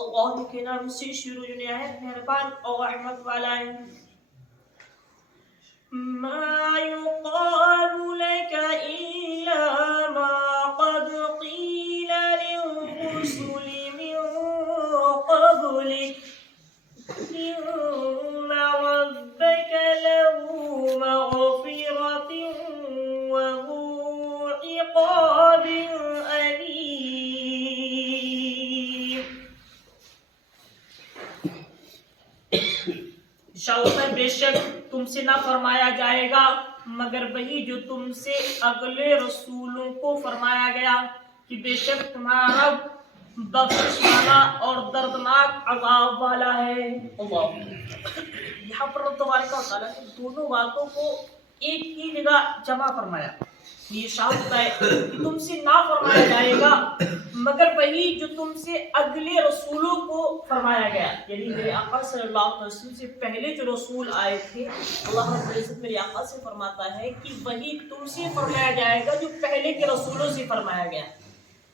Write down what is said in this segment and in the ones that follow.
اللہ کے نام سے شروع جو نہایت مہربان اور رحمت والا ہے. ما يقال لك إلا ما قد قيل للرسل من قبلك إن ربك له مغفرة وذو عقاب أليم. بے شک تم سے نہ فرمایا جائے گا مگر وہی جو تم سے اگلے رسولوں کو فرمایا گیا کہ بے شک تمہارا رب بخشش والا اور دردناک عذاب والا ہے. یہاں پر رب تبارک و تعالیٰ نے دونوں باتوں کو ایک ہی جگہ جمع فرمایا. یہ شاہ ہوتا ہے کہ تم سے نہ فرمایا جائے گا مگر وہی جو تم سے اگلے رسولوں کو فرمایا گیا. یعنی میرے آقا صلی اللہ علیہ وسلم سے پہلے جو رسول آئے تھے اللہ رب العزت میرے آقا سے فرماتا ہے کہ وہی تم سے فرمایا جائے گا جو پہلے کے رسولوں سے فرمایا گیا.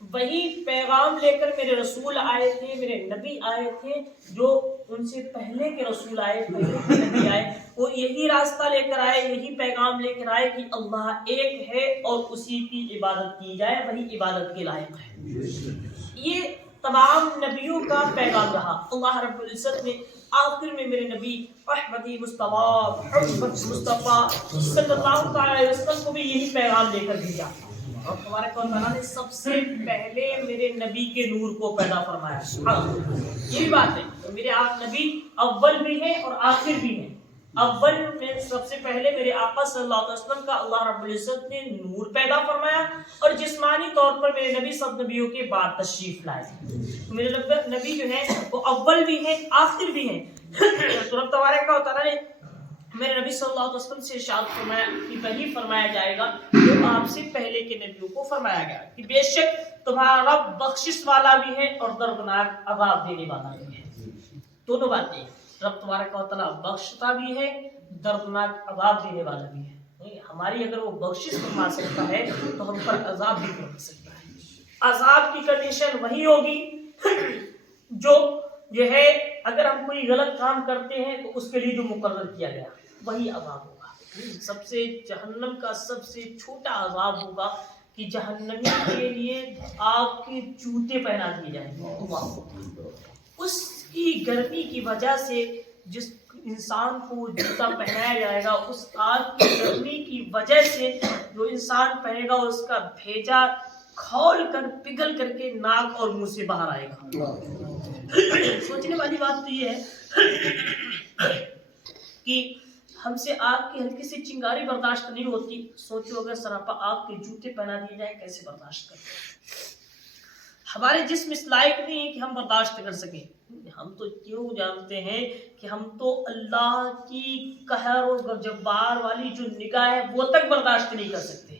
وہی پیغام لے کر میرے رسول آئے تھے, میرے نبی آئے تھے, جو ان سے پہلے کے رسول آئے, پہلے کے نبی آئے, وہ یہی راستہ لے کر آئے, یہی پیغام لے کر آئے کہ اللہ ایک ہے اور اسی کی عبادت کی جائے, وہی عبادت کے لائق ہے. یہ تمام نبیوں کا پیغام رہا. اللہ رب العزت نے آخر میں میرے نبی احمدی مصطفیٰ صلی اللہ علیہ وسلم کو بھی یہی پیغام لے کر بھیجا. اور تبارک و تعالیٰ نے سب سے پہلے میرے نبی کے نور کو پیدا فرمایا. یہ بھی بات ہے میرے آپ نبی اول بھی ہیں اور آخر بھی ہیں. اول میں سب سے پہلے میرے آقا صلی اللہ علیہ وسلم کا اللہ رب العزت نے نور پیدا فرمایا اور جسمانی طور پر میرے نبی سب نبیوں کے بعد تشریف لائے. میرے نبی جو ہیں وہ اول بھی ہیں آخر بھی ہیں. تو رب تبارک و تعالیٰ نے میرے نبی صلی اللہ علیہ وسلم سے ارشاد فرمایا کہ وہی فرمایا جائے گا جو آپ سے پہلے کے نبیوں کو فرمایا گیا کہ بے شک تمہارا رب بخشش والا بھی ہے اور دردناک عذاب دینے والا بھی ہے. دونوں باتیں, رب تبارک و تعالیٰ بخشتا بھی ہے, دردناک عذاب دینے والا بھی ہے. ہماری اگر وہ بخشش فرما سکتا ہے تو ہم پر عذاب بھی فرما سکتا ہے. عذاب کی کنڈیشن وہی ہوگی جو ہے اگر ہم کوئی غلط کام کرتے ہیں تو اس کے لیے جو مقرر کیا گیا وہی عذاب ہوگا. سب سے جہنم کا سب سے چھوٹا عذاب ہوگا کہ جہنمی کے لیے آگ کے جوتے پہنا دیے جائیں گے. اس کی گرمی کی وجہ سے جس انسان کو جوتا پہنایا جائے گا, اس آگ کی گرمی کی وجہ سے جو انسان پہنے گا اس کا بھیجا کھول کر پگھل کر کے ناک اور منہ سے باہر آئے گا. سوچنے والی بات تو یہ ہے کہ ہم سے آگ کی ہلکی سی چنگاری برداشت نہیں ہوتی. سوچو اگر سراپا آگ کے جوتے پہنا دیے جائیں کیسے برداشت کریں. ہمارے جسم اس لائق نہیں ہے کہ ہم برداشت کر سکیں. ہم تو کیوں جانتے ہیں کہ ہم تو اللہ کی قہر اور جبار والی جو نگاہ ہے وہ تک برداشت نہیں کر سکتے.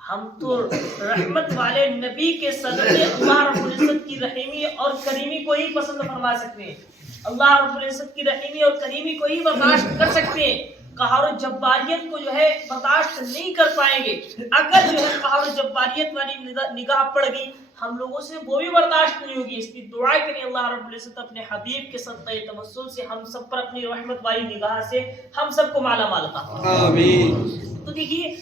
ہم تو رحمت والے نبی کے صدقے اللہ رب العزت کی رحیمی اور کریمی کو ہی پسند فرما سکتے ہیں. اللہ رب العزت کی رحیمی اور کریمی کو ہی برداشت کر سکتے ہیں. قہر و جباریت کو جو ہے برداشت نہیں کر پائیں گے. اگر جو ہے قہر و جباریت والی نگاہ پڑ گئی ہم لوگوں سے وہ بھی برداشت نہیں ہوگی. اس کی دعا کریں اللہ رب العزت اپنے حبیب کے صدقے توسل سے ہم سب پر اپنی رحمت والی نگاہ سے ہم سب کو مالا مال عطا فرمائے. آمین. تو دیکھیے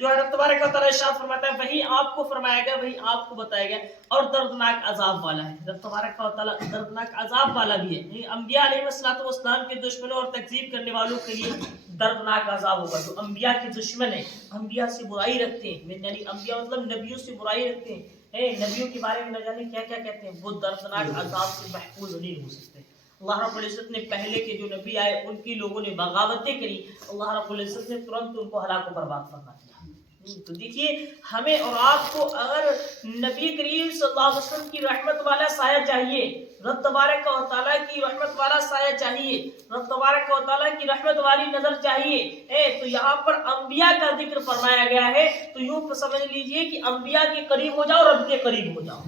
جو ہے تبارک و تعالیٰ ارشاد فرماتا ہے وہی آپ کو فرمایا گیا, وہی آپ کو بتایا گیا اور دردناک عذاب والا ہے. رب تبارک و تعالیٰ دردناک عذاب والا بھی ہے. انبیاء علیہ السلام کے دشمنوں اور تکذیب کرنے والوں کے لیے دردناک عذاب ہوگا. جو انبیاء کے دشمن ہیں, انبیاء سے برائی رکھتے ہیں, یعنی انبیاء مطلب نبیوں سے برائی رکھتے ہیں, نبیوں کے بارے میں نہ جانے کیا کیا کہتے ہیں, وہ دردناک عذاب سے محفوظ نہیں ہو سکتے. اللہ رب العزت نے پہلے کے جو نبی آئے ان کی لوگوں نے بغاوتیں کری, اللہ رب العزت نے ترنت ان کو ہلاک و برباد فرما دیا. تو دیکھیے ہمیں اور آپ کو اگر نبی کریم صلی اللہ علیہ وسلم کی رحمت والا سایہ چاہیے, رب تبارک و تعالیٰ کی رحمت والا سایہ چاہیے, رب تبارک و تعالیٰ کی رحمت والی نظر چاہیے, تو یہاں پر انبیاء کا ذکر فرمایا گیا ہے. تو یوں سمجھ لیجئے کہ انبیاء کے قریب ہو جاؤ, رب کے قریب ہو جاؤ.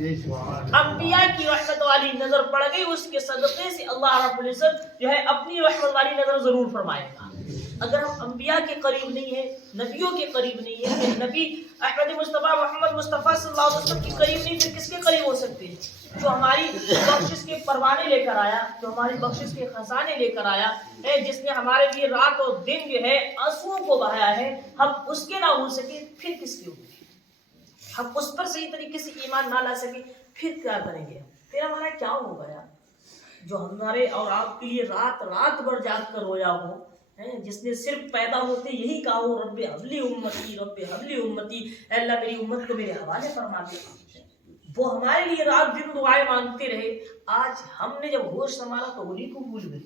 انبیاء کی رحمت والی نظر پڑ گئی, اس کے صدقے سے اللہ رب العزت جو ہے اپنی رحمت والی نظر ضرور فرمائے گا. اگر ہم انبیاء کے قریب نہیں ہیں، نبیوں کے قریب نہیں ہیں، پھر نبی احمد مصطفیٰ محمد مصطفیٰ صلی اللہ علیہ وسلم کے قریب نہیں، پھر کس کے قریب ہو سکتے ہیں؟ جو ہماری بخشش کے پروانے لے کر آیا، جو ہماری بخشش کے خزانے لے کر آیا ہے، جس نے ہمارے لیے رات اور دن جو ہے آنسوؤں کو بہایا ہے، ہم اس کے نہ ہو سکے پھر کس کے ہوں گے؟ ہم اس پر صحیح طریقے سے ایمان نہ لا سکے پھر کیا کریں گے؟ پھر ہمارا کیا ہوگا یار؟ جو ہمارے اور آپ کے لیے رات رات بھر جاگ کر رویا ہو، جس نے صرف پیدا ہوتے یہی کہا ہو رب حبلی امتی، رب حبلی امتی، اے اللہ میری امت کو میرے حوالے فرما دے، وہ ہمارے لیے رات دن دعائیں مانگتے رہے، آج ہم نے جب ہوش سنبھالا تو انہیں کو بھول گئے۔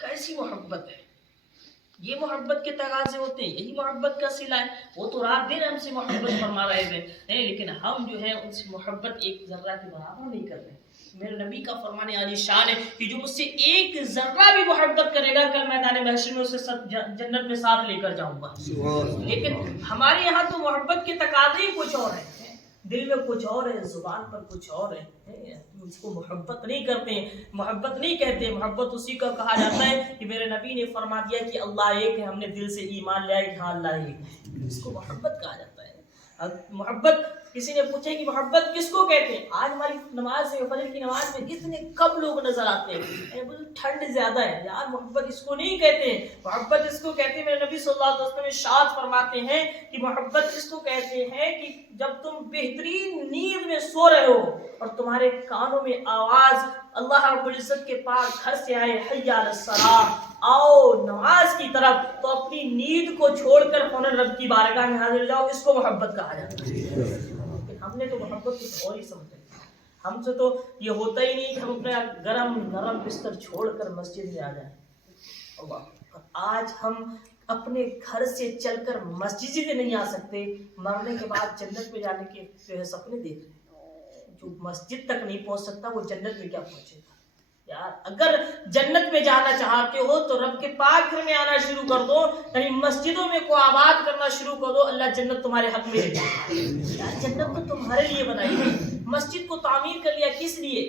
کیسی محبت ہے؟ یہ محبت کے تقاضے ہوتے ہیں، یہی محبت کا صلہ ہے۔ وہ تو رات دن ہم سے محبت فرما رہے تھے، لیکن ہم جو ہے ان سے محبت ایک ذرہ کے برابر نہیں کر رہے۔ میرے نبی کا فرمان عالی شان ہے کہ جو مجھ سے ایک ذرہ بھی محبت کرے گا، کل میدان محشر میں اسے جنت میں ساتھ لے کر جاؤں گا۔ لیکن ہمارے یہاں تو محبت کے تقاضے ہی کچھ اور ہیں، دل میں کچھ اور ہے، زبان پر کچھ اور ہے، اس کو محبت نہیں کرتے ہیں، محبت نہیں کہتے۔ محبت اسی کا کہا جاتا ہے کہ میرے نبی نے فرما دیا کہ اللہ ایک ہے، ہم نے دل سے ایمان لیا کہ ہاں اللہ ایک ہے، اس کو محبت کہا جاتا ہے۔ محبت، کسی نے پوچھا کہ محبت کس کو کہتے ہیں؟ آج ہماری نماز ہے، فجر کی نماز میں اتنے کم لوگ نظر آتے ہیں، ٹھنڈ زیادہ ہے یار، محبت اس کو نہیں کہتے ہیں۔ محبت اس کو کہتے ہیں، میرے نبی صلی اللہ علیہ وسلم ارشاد فرماتے ہیں کہ محبت اس کو کہتے ہیں کہ جب تم بہترین نیند میں سو رہے ہو اور تمہارے کانوں میں آواز اللہ رب العزت کے پاس گھر سے آئے، حی علی الصلاۃ، آؤ نماز کی طرف، تو اپنی نیند کو چھوڑ کر فوراً رب کی بارگاہ میں حاضر جاؤ، اس کو محبت کہا جاتا ہے۔ لیکن ہم نے تو محبت کچھ اور ہی سمجھا، ہم سے تو یہ ہوتا ہی نہیں کہ ہم اپنا گرم نرم بستر چھوڑ کر مسجد میں آ جائیں۔ آج ہم اپنے گھر سے چل کر مسجد میں نہیں آ سکتے، مرنے کے بعد جنت میں جانے کے جو ہے سپنے دیکھ رہے ہیں۔ جو مسجد تک نہیں پہنچ سکتا وہ جنت میں کیا پہنچے گا یار؟ اگر جنت میں جانا چاہتے ہو تو رب کے پاک گھر میں آنا شروع کر دو، یعنی مسجدوں میں کو آباد کرنا شروع کر دو، اللہ جنت تمہارے حق میں دے گا۔ جنت تو تمہارے لیے بنائی ہے، مسجد کو تعمیر کر لیا کس لیے؟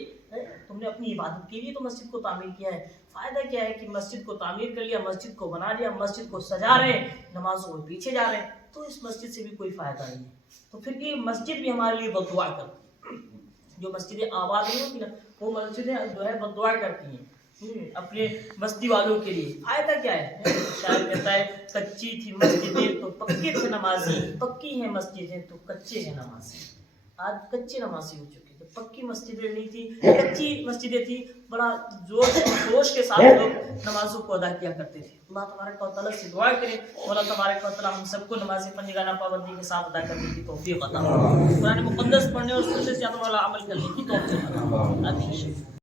تم نے اپنی عبادت کے لیے تو مسجد کو تعمیر کیا ہے۔ فائدہ کیا ہے کہ مسجد کو تعمیر کر لیا، مسجد کو بنا لیا، مسجد کو سجا رہے ہیں، نمازوں میں پیچھے جا رہے ہیں، تو اس مسجد سے بھی کوئی فائدہ نہیں ہے۔ تو پھر یہ مسجد بھی ہمارے لیے بد دعا کرتی ہے۔ جو مسجدیں آباد نہیں ہوتی نا، وہ مسجدیں جو ہے بد دعا کرتی ہیں اپنے بستی والوں کے لیے۔ فائدہ کیا ہے؟ شاعر کہتا ہے کچی تھی مسجدیں تو پکے تھے نمازی، پکی ہیں مسجدیں تو کچے ہیں نمازی۔ آج کچے نمازی ہو چکے تھے، پکی مسجدیں نہیں تھی، کچی مسجدیں تھی، بڑا جوش اور خروش کے ساتھ لوگ نمازوں کو ادا کیا کرتے تھے۔ اللہ تبارک و تعالیٰ سے دعا کریں، مولا تبارک و تعالیٰ ہم سب کو نماز پنجگانہ پابندی کے ساتھ ادا کرنے کی توفیق عطا فرمائے، قرآن مقدس پڑھنے اور سننے سے زیادہ والا عمل کرنے کی توفیق عطا فرمائے۔